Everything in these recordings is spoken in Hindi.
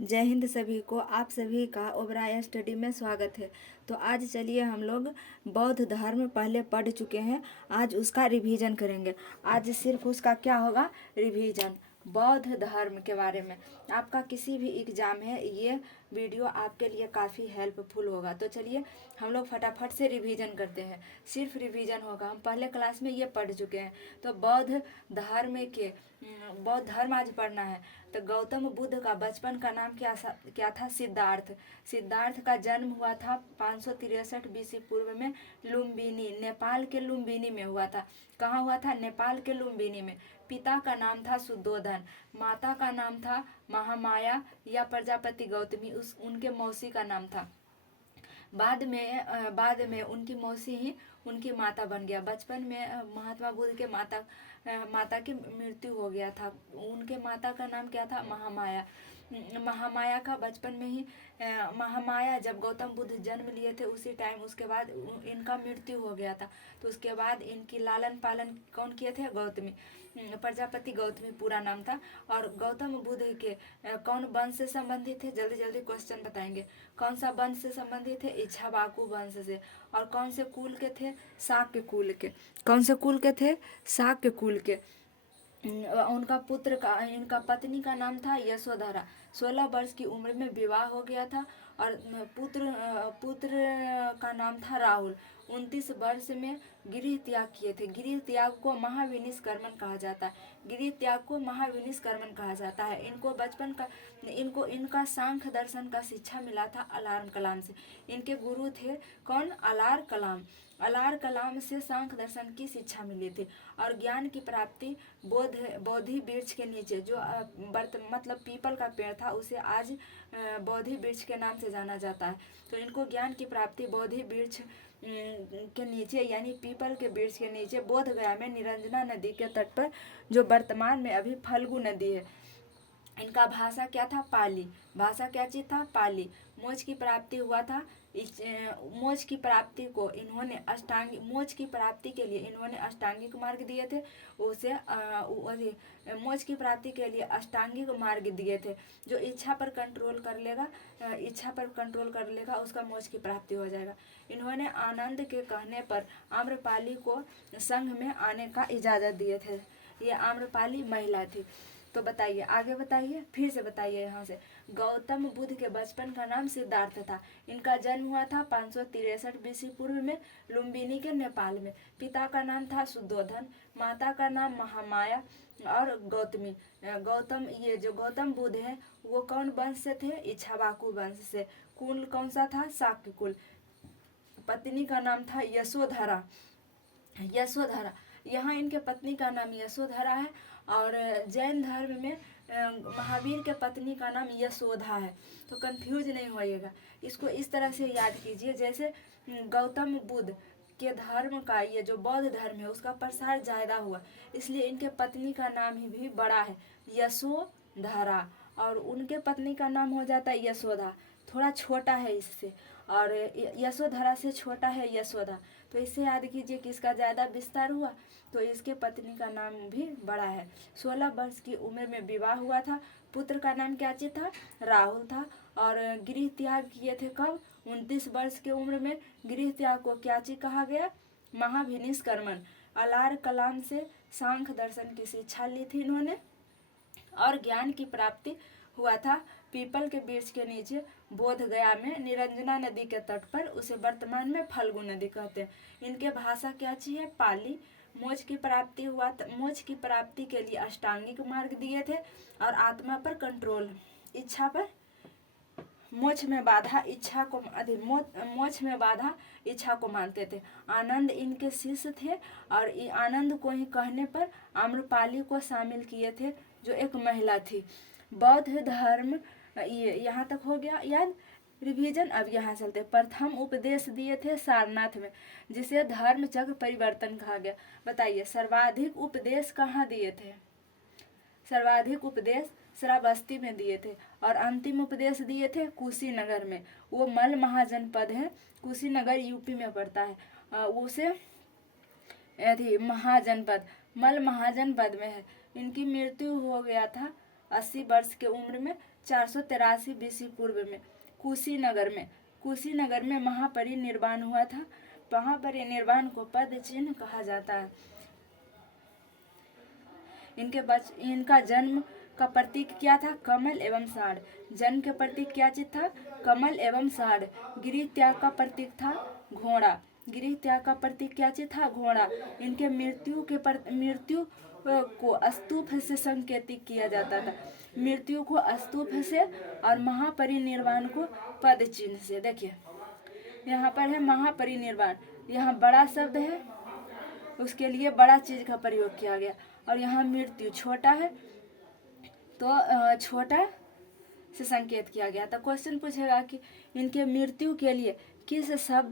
जय हिंद सभी को। आप सभी का ओबराय स्टडी में स्वागत है। तो आज चलिए हम लोग बौद्ध धर्म पहले पढ़ चुके हैं, आज उसका रिवीजन करेंगे। आज सिर्फ उसका क्या होगा, रिवीजन, बौद्ध धर्म के बारे में। आपका किसी भी एग्ज़ाम है, ये वीडियो आपके लिए काफ़ी हेल्पफुल होगा। तो चलिए हम लोग फटाफट से रिवीजन करते हैं। सिर्फ रिवीजन होगा, हम पहले क्लास में ये पढ़ चुके हैं। तो बौद्ध धर्म आज पढ़ना है। तो गौतम बुद्ध का बचपन का नाम क्या था? सिद्धार्थ। सिद्धार्थ का जन्म हुआ था 563 बीसी पूर्व में लुम्बिनी, नेपाल के लुम्बिनी में हुआ था। कहाँ हुआ था? नेपाल के लुम्बिनी में। पिता का नाम था सुद्धोधन, माता का नाम था महामाया या प्रजापति गौतमी, उनके मौसी का नाम था। बाद में उनकी मौसी ही उनकी माता बन गया। बचपन में महात्मा बुद्ध के माता की मृत्यु हो गया था। उनके माता का नाम क्या था? महामाया। महामाया का बचपन में ही महामाया जब गौतम बुद्ध जन्म लिए थे उसी टाइम उसके बाद इनका मृत्यु हो गया था। तो उसके बाद इनकी लालन पालन कौन किए थे? गौतमी, प्रजापति गौतमी पूरा नाम था। और गौतम बुद्ध के कौन वंश से संबंधित थे? जल्दी जल्दी क्वेश्चन बताएंगे। कौन सा वंश से संबंधित थे? इक्ष्वाकु वंश से। और कौन से कुल के थे? शाक्य कुल के। कौन से कुल के थे? शाक्य कुल के। इनका पत्नी का नाम था यशोधरा। 16 वर्ष की उम्र में विवाह हो गया था। और पुत्र का नाम था राहुल। 29 वर्ष में गृह त्याग किए थे। गृह त्याग को महाविनिष्कर्मण कहा जाता है। गृह त्याग को महाविनिष्कर्मण कहा जाता है। इनका सांख्य दर्शन का शिक्षा मिला था अलार कलाम से। इनके गुरु थे कौन? अलार कलाम। अलार कलाम से सांख्य दर्शन की शिक्षा मिली थी। और ज्ञान की प्राप्ति बोधि वृक्ष के नीचे, जो मतलब पीपल का पेड़ था, उसे आज बोधि वृक्ष के नाम से जाना जाता है। तो इनको ज्ञान की प्राप्ति बोधि वृक्ष के नीचे यानी पीपल के वृक्ष के नीचे बोध गया में निरंजना नदी के तट पर, जो वर्तमान में अभी फल्गु नदी है। इनका भाषा क्या था? पाली। भाषा क्या चीज था? पाली। मोक्ष की प्राप्ति हुआ था। मोक्ष की प्राप्ति के लिए इन्होंने अष्टांगिक मार्ग दिए थे। मोक्ष की प्राप्ति के लिए अष्टांगिक मार्ग दिए थे। जो इच्छा पर कंट्रोल कर लेगा उसका मोक्ष की प्राप्ति हो जाएगा। इन्होंने आनंद के कहने पर आम्रपाली को संघ में आने का इजाज़त दिए थे। ये आम्रपाली महिला थी। तो बताइए, आगे बताइए, फिर से बताइए यहाँ से। गौतम बुद्ध के बचपन का नाम सिद्धार्थ था। इनका जन्म हुआ था 563 बीसी पूर्व में लुम्बिनी के नेपाल में। पिता का नाम था शुद्धोधन, माता का नाम महामाया और गौतमी। ये जो गौतम बुद्ध है वो कौन वंश से थे? इक्ष्वाकु वंश से। कुल कौन सा था? शाक्य कुल। पत्नी का नाम था यशोधरा। यहाँ इनके पत्नी का नाम यशोधरा है। और जैन धर्म में महावीर के पत्नी का नाम यशोधा है। तो कंफ्यूज नहीं होइएगा, इसको इस तरह से याद कीजिए। जैसे गौतम बुद्ध के धर्म का, ये जो बौद्ध धर्म है, उसका प्रसार ज़्यादा हुआ, इसलिए इनके पत्नी का नाम ही भी बड़ा है, यशोधरा। और उनके पत्नी का नाम हो जाता है यशोदा, थोड़ा छोटा है इससे। और यशोधरा से छोटा है यशोदा। तो इससे याद कीजिए कि इसका ज़्यादा विस्तार हुआ तो इसके पत्नी का नाम भी बड़ा है। 16 वर्ष की उम्र में विवाह हुआ था। पुत्र का नाम क्या चीज था? राहुल था। और गृह त्याग किए थे कब? 29 वर्ष की उम्र में। गृह त्याग को क्या चीज कहा गया? महाविनिष्कर्मण। अलार कलाम से सांख्य दर्शन की शिक्षा ली थी इन्होंने। और ज्ञान की प्राप्ति हुआ था पीपल के वृक्ष के नीचे बोध गया में निरंजना नदी के तट पर, उसे वर्तमान में फल्गु नदी कहते हैं। इनके भाषा क्या चीज है? पाली। मोक्ष की प्राप्ति के लिए अष्टांगिक मार्ग दिए थे। और आत्मा पर कंट्रोल, इच्छा पर मोक्ष में बाधा इच्छा को मानते थे। आनंद इनके शिष्य थे। और आनंद को ही कहने पर आम्रपाली को शामिल किए थे, जो एक महिला थी। बौद्ध धर्म, ये यहाँ तक हो गया याद, रिवीजन। अब यहाँ चलते। प्रथम उपदेश दिए थे सारनाथ में, जिसे धर्म चक्र परिवर्तन कहा गया। बताइए, सर्वाधिक उपदेश कहाँ दिए थे? सर्वाधिक उपदेश श्रावस्ती में दिए थे। और अंतिम उपदेश दिए थे कुशीनगर में। वो मल महाजनपद है, कुशीनगर यूपी में पड़ता है। उसे मल महाजनपद में है। इनकी मृत्यु हो गया था 80 वर्ष के उम्र में 483 BC पूर्व में कुशीनगर में महापरिनिर्वाण हुआ था। महापरिनिर्वाण को पद चिन्ह कहा जाता है। इनका जन्म का प्रतीक क्या था? कमल एवं साढ़। जन्म के प्रतीक क्या चीज था? कमल एवं साढ़। गृह त्याग का प्रतीक था घोड़ा। गृह त्याग का प्रतीक क्या चीज था? घोड़ा। इनके मृत्यु को स्तूप से संकेतित किया जाता था। मृत्यु को स्तूप से और महापरिनिर्वाण को पद चिन्ह से। देखिए यहाँ पर है महापरिनिर्वाण, यहाँ बड़ा शब्द है, उसके लिए बड़ा चीज का प्रयोग किया गया। और यहाँ मृत्यु छोटा है तो छोटा से संकेत किया गया। तो क्वेश्चन पूछेगा कि इनके मृत्यु के लिए किस शब्द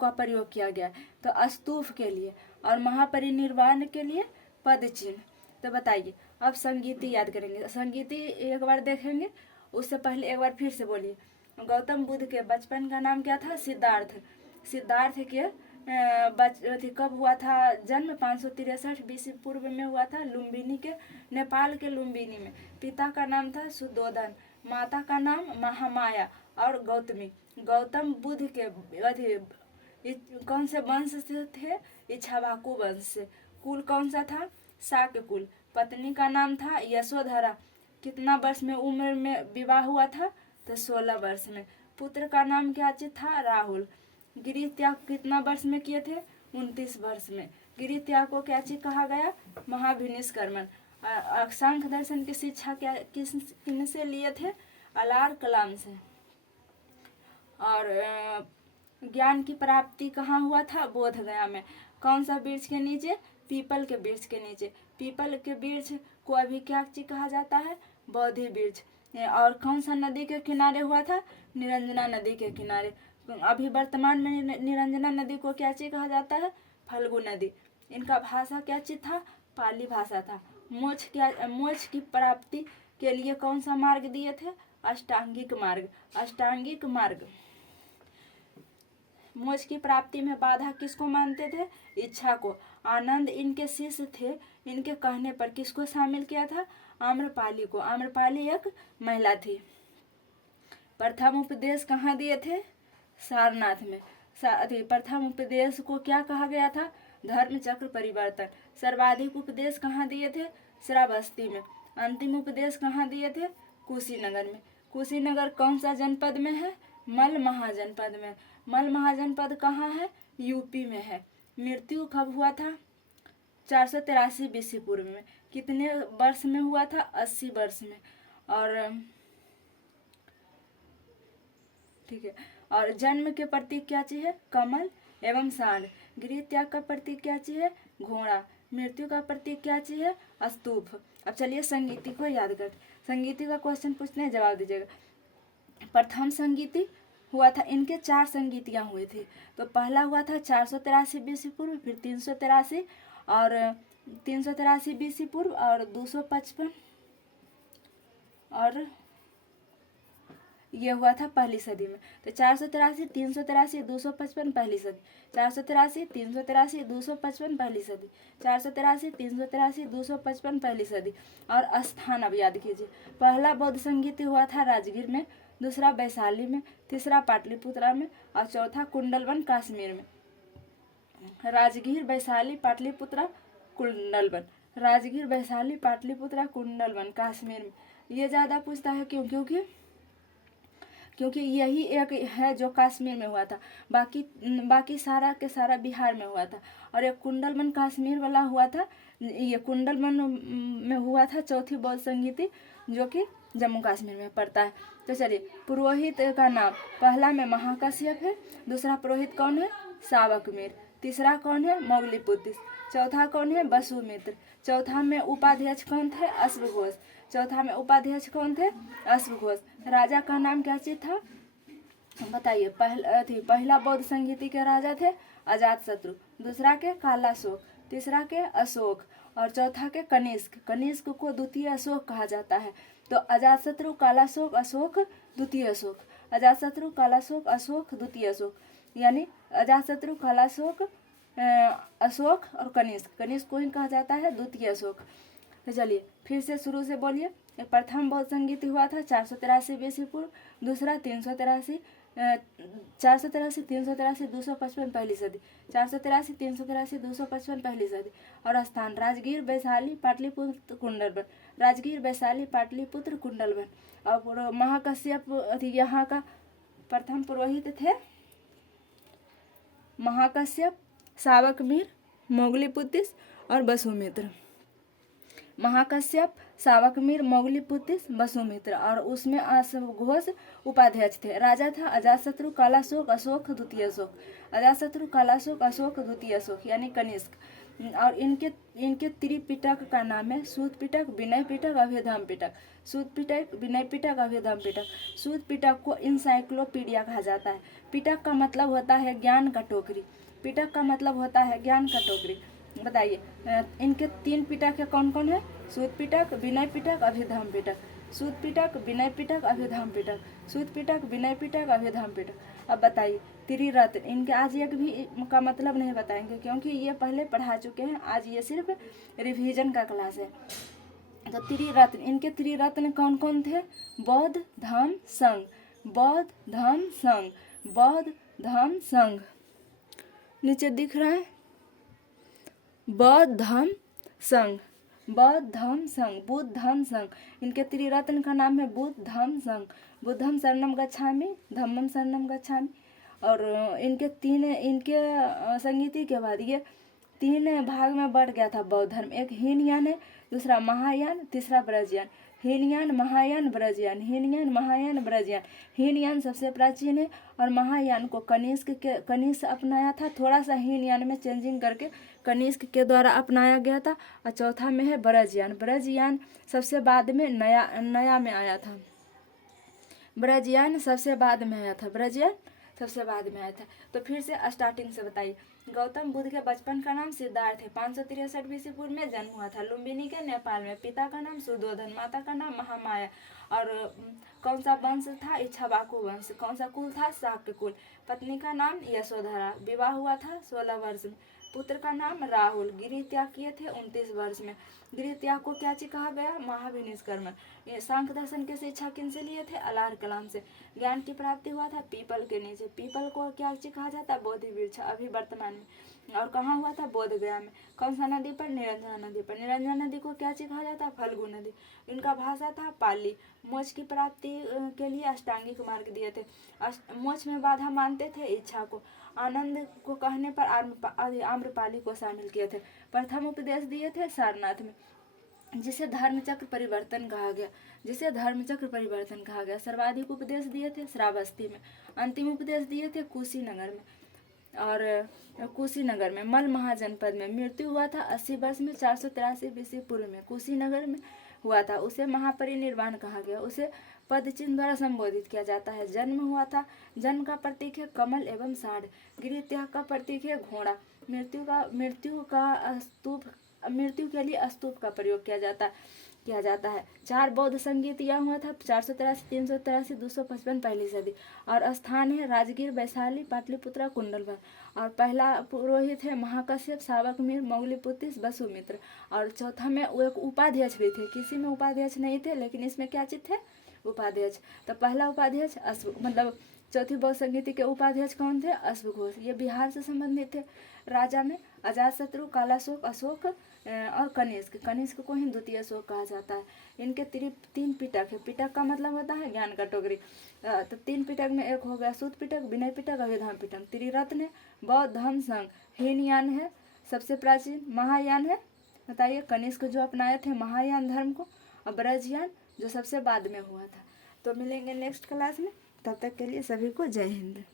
का प्रयोग किया गया? तो स्तूप के लिए। और महापरिनिर्वाण के लिए पद चिन्ह। तो बताइए, अब संगीति याद करेंगे। संगीति एक बार देखेंगे, उससे पहले एक बार फिर से बोलिए। गौतम बुद्ध के बचपन का नाम क्या था? सिद्धार्थ। सिद्धार्थ के कब हुआ था जन्म? 563 BC पूर्व में हुआ था, लुम्बिनी के, नेपाल के लुम्बिनी में। पिता का नाम था सुद्धोधन, माता का नाम महामाया और गौतमी। गौतम बुद्ध के कौन से वंश से थे? इक्ष्वाकु वंश से। कुल कौन सा था? शाक्य कुल। पत्नी का नाम था यशोधरा। कितना वर्ष में उम्र में विवाह हुआ था? तो 16 वर्ष में। पुत्र का नाम क्या था? राहुल। गृह त्याग कितना वर्ष में किए थे? 29 वर्ष में। गृह त्याग को क्या चीज कहा गया? महाभिनिष्क्रमण। सांख्य दर्शन की शिक्षा क्या किनसे लिए थे? अलार कलाम से। और ज्ञान की प्राप्ति कहाँ हुआ था? बोध गया में। कौन सा वृक्ष के नीचे? पीपल के वृक्ष के नीचे। पीपल के वृक्ष को अभी क्या चीज कहा जाता है? बोधि वृक्ष। और कौन सा नदी के किनारे हुआ था? निरंजना नदी के किनारे। अभी वर्तमान में निरंजना नदी को क्या चीज कहा जाता है? फल्गु नदी। इनका भाषा क्या चीज था? पाली भाषा था। मोक्ष की प्राप्ति के लिए कौन सा मार्ग दिए थे? अष्टांगिक मार्ग। अष्टांगिक मार्ग। मोक्ष की प्राप्ति में बाधा किसको मानते थे? इच्छा को। आनंद इनके शिष्य थे। इनके कहने पर किसको शामिल किया था? आम्रपाली को। आम्रपाली एक महिला थी। प्रथम उपदेश कहाँ दिए थे? सारनाथ में। प्रथम उपदेश को क्या कहा गया था? धर्म चक्र परिवर्तन। सर्वाधिक उपदेश कहाँ दिए थे? श्रावस्ती में। अंतिम उपदेश कहाँ दिए थे? कुशीनगर में। कुशीनगर कौन सा जनपद में है? मल महाजनपद में। मल महाजनपद कहाँ है? यूपी में है। मृत्यु कब हुआ था? 483 BC पूर्व में। कितने वर्ष में हुआ था? 80 वर्ष में। और ठीक है। और जन्म के प्रतीक क्या चीज है? कमल एवं साढ़। गृह त्याग का प्रतीक क्या चीज है? घोड़ा। मृत्यु का प्रतीक क्या चीज है? स्तूप। अब चलिए संगीति को याद करते। संगीति का क्वेश्चन पूछने जवाब दीजिएगा। प्रथम संगीति हुआ था, इनके 4 संगीतियां हुई थी। तो पहला हुआ था 483 BC पूर्व, फिर 383 और 383 BC पूर्व और 255 और ये हुआ था पहली सदी में। तो 483, 383, 255 पहली सदी। 483, 383, 255 पहली सदी। 483, 383, 255 पहली सदी। और स्थान अब याद कीजिए। पहला बौद्ध संगीत हुआ था राजगीर में, दूसरा वैशाली में, तीसरा पाटलिपुत्रा में और चौथा कुंडलवन कश्मीर में। राजगीर, वैशाली, पाटलिपुत्रा, कुंडलवन। राजगीर, वैशाली, पाटलिपुत्रा, कुंडलवन, कश्मीर में। ये ज़्यादा पूछता है क्योंकि यही एक है जो कश्मीर में हुआ था। बाकी सारा के सारा बिहार में हुआ था। और एक कुंडलवन कश्मीर वाला हुआ था। ये कुंडलवन में हुआ था चौथी बौद्ध संगीति, जो कि जम्मू कश्मीर में पड़ता है। तो चलिए, पुरोहित का नाम पहला में महाकश्यप है, दूसरा पुरोहित कौन है? सावकमीर, तीसरा कौन है? मौलिपुत्र, चौथा कौन है? वसुमित्र, चौथा में उपाध्यक्ष कौन थे? अश्वघोष, चौथा में उपाध्यक्ष कौन थे? अश्वघोष। राजा का नाम क्या चीज था? बताइए। पहला बौद्ध संगीति के राजा थे अजातशत्रु, दूसरा के कालाशोक, तीसरा के अशोक और चौथा के कनिष्क। कनिष्क को द्वितीय अशोक कहा जाता है। तो अजातशत्रु, कालाशोक, अशोक, द्वितीय अशोक। अजातशत्रु, कालाशोक, अशोक, द्वितीय अशोक। यानी अजातशत्रु, कालाशोक, अशोक और कनिष्क। कनिष्क को ही कहा जाता है द्वितीय अशोक। तो चलिए फिर से शुरू से बोलिए। प्रथम बौद्ध संगीत हुआ था 483 बीसी पूर्व, दूसरा 383 483 383 255 पहली सदी, 483 383 255 पहली सदी। और स्थान राजगीर वैशाली पाटलिपुत्र कुंडलवन, राजगीर वैशाली पाटलिपुत्र कुंडलवन। और महाकश्यप यहाँ का प्रथम पुरोहित थे महाकश्यप, सावकमीर, मोगलीपुतिस और वसुमित्र। महाकश्यप, सावकमीर, मोगलीपुतिस, वसुमित्र। और उसमें घोष उपाध्यक्ष थे। राजा था अजातशत्रु, कालाशोक, अशोक, द्वितीय अशोक, अजातशत्रु, कालाशोक, अशोक, द्वितीय अशोक यानी कनिष्क। और इनके त्रिपिटक का नाम है सूत पिटक, विनय पिटक, अभिधम पिटक। सूत पिटक, विनय पिटक, अभिधम पिटक। सूत पिटक को इंसाइक्लोपीडिया कहा जाता है। पिटक का मतलब होता है ज्ञान का टोकरी, पिटक का मतलब होता है ज्ञान का टोकरी। बताइए इनके 3 पिटक है, कौन कौन है? सूत पिटक, विनय पिटक, अभिधम पिटक। सूत पिटक, विनय पिटक, अभिधम पिटक। सूत पिटक, विनय पिटक, अभिधम पिटक। अब बताइए त्रिरत्न, इनके आज एक भी का मतलब नहीं बताएंगे क्योंकि ये पहले पढ़ा चुके हैं, आज ये सिर्फ रिवीजन का क्लास है। तो त्रिरत्न, इनके त्रिरत्न कौन कौन थे? बौद्ध, धम्म, संघ। बौद्ध, धम्म, संघ। बौद्ध, धम्म, संघ। नीचे दिख रहा है बौद्ध, धम्म, संघ। बौद्ध, धम्म, संघ, बुद्ध, धम्म, संघ। इनके त्रिरत्न का नाम है बुद्ध, धम्म, संघ। बुद्धम शरणम गच्छामि, धम्मम शरणम गच्छामि। और इनके संगीति के बाद ये 3 भाग में बढ़ गया था बौद्ध धर्म। एक हीनयान है, दूसरा महायान, तीसरा ब्रजयान। हीनयान, महायान, ब्रजयान। हीनयान, महायान, ब्रजयान। हीनयान सबसे प्राचीन है और महायान को कनिष्क अपनाया था। थोड़ा सा हीनयान में चेंजिंग करके कनिष्क के द्वारा अपनाया गया था। और चौथा में है ब्रजयान। ब्रजयान सबसे बाद में नया में आया था। ब्रजयान सबसे बाद में आया था। ब्रजयान सबसे बाद में आया था। तो फिर से स्टार्टिंग से बताइए। गौतम बुद्ध के बचपन का नाम सिद्धार्थ है। 563 बीसी पूर्व में जन्म हुआ था लुम्बिनी के, नेपाल में। पिता का नाम सुधोधन, माता का नाम महामाया। और कौन सा वंश था? इक्ष्वाकु वंश। कौन सा कुल था? शाक्य कुल। पत्नी का नाम यशोधरा। विवाह हुआ था 16 वर्ष में। पुत्र का नाम राहुल। गृह त्याग किए थे 29 वर्ष में। गृह त्याग को क्या चीज कहा गया? महाविनिष्कर्म। ये सांख्य दर्शन की शिक्षा किनसे लिए थे? अलार कलाम से। ज्ञान की प्राप्ति हुआ था पीपल के नीचे। पीपल को क्या चीज कहा जाता है? बोधि वृक्ष, अभी वर्तमान में। और कहाँ हुआ था? बोध गया में। कौन सा नदी पर? निरंजना नदी पर। निरंजना नदी को क्या चीज कहा जाता है? फल्गु नदी। इनका भाषा था पाली। मोक्ष की प्राप्ति के लिए अष्टांगिक मार्ग दिए थे। मोक्ष में बाधा मानते थे इच्छा को। आनंद को कहने पर आम्रपाली को शामिल किए थे। प्रथम उपदेश दिए थे सारनाथ में, जिसे धर्मचक्र परिवर्तन कहा गया। जिसे धर्मचक्र परिवर्तन कहा गया। सर्वाधिक उपदेश दिए थे श्रावस्ती में। अंतिम उपदेश दिए थे कुशीनगर में। और कुशीनगर में मल महाजनपद में। मृत्यु हुआ था 80 वर्ष में 483 बीसी पूर्व में। कुशीनगर में हुआ था। उसे महापरिनिर्वाण कहा गया। उसे पद चिन्ह द्वारा संबोधित किया जाता है। जन्म हुआ था। जन्म का प्रतीक है कमल एवं साढ़। गृह त्याग का प्रतीक है घोड़ा। मृत्यु के लिए स्तूप का प्रयोग किया जाता है। 4 बौद्ध संगीत यह हुआ था 483 383 255 पहली सदी। और स्थान है राजगीर, वैशाली, पाटलिपुत्र, कुंडलवन। और पहला पुरोहित है महाकश्यप, सावकमीर, मोगलीपुतिस, वसुमित्र। और चौथा में वो एक उपाध्यक्ष भी थे। किसी में उपाध्यक्ष नहीं थे, लेकिन इसमें क्या चीज थे? उपाध्यक्ष। तो पहला उपाध्यक्ष मतलब चौथी बौद्ध संगीति के उपाध्यक्ष कौन थे? अश्वघोष। ये बिहार से संबंधित थे। राजा में अजातशत्रु, कालाशोक, अशोक और कनिष्क को ही द्वितीय अशोक कहा जाता है। इनके 3 पिटक है। पिटक का मतलब होता है ज्ञान का टोकरी। तो 3 पिटक में एक हो गया सूत पिटक, विनय पिटक, अभिधाम पिटक। त्रिरत्न है बौद्ध, धम्म, संघ। हीनयान है सबसे प्राचीन। महायान है, बताइए, कनिष्क जो अपनाए थे महायान धर्म को। और ब्रजयान जो सबसे बाद में हुआ था। तो मिलेंगे नेक्स्ट क्लास में। तब तक के लिए सभी को जय हिंद।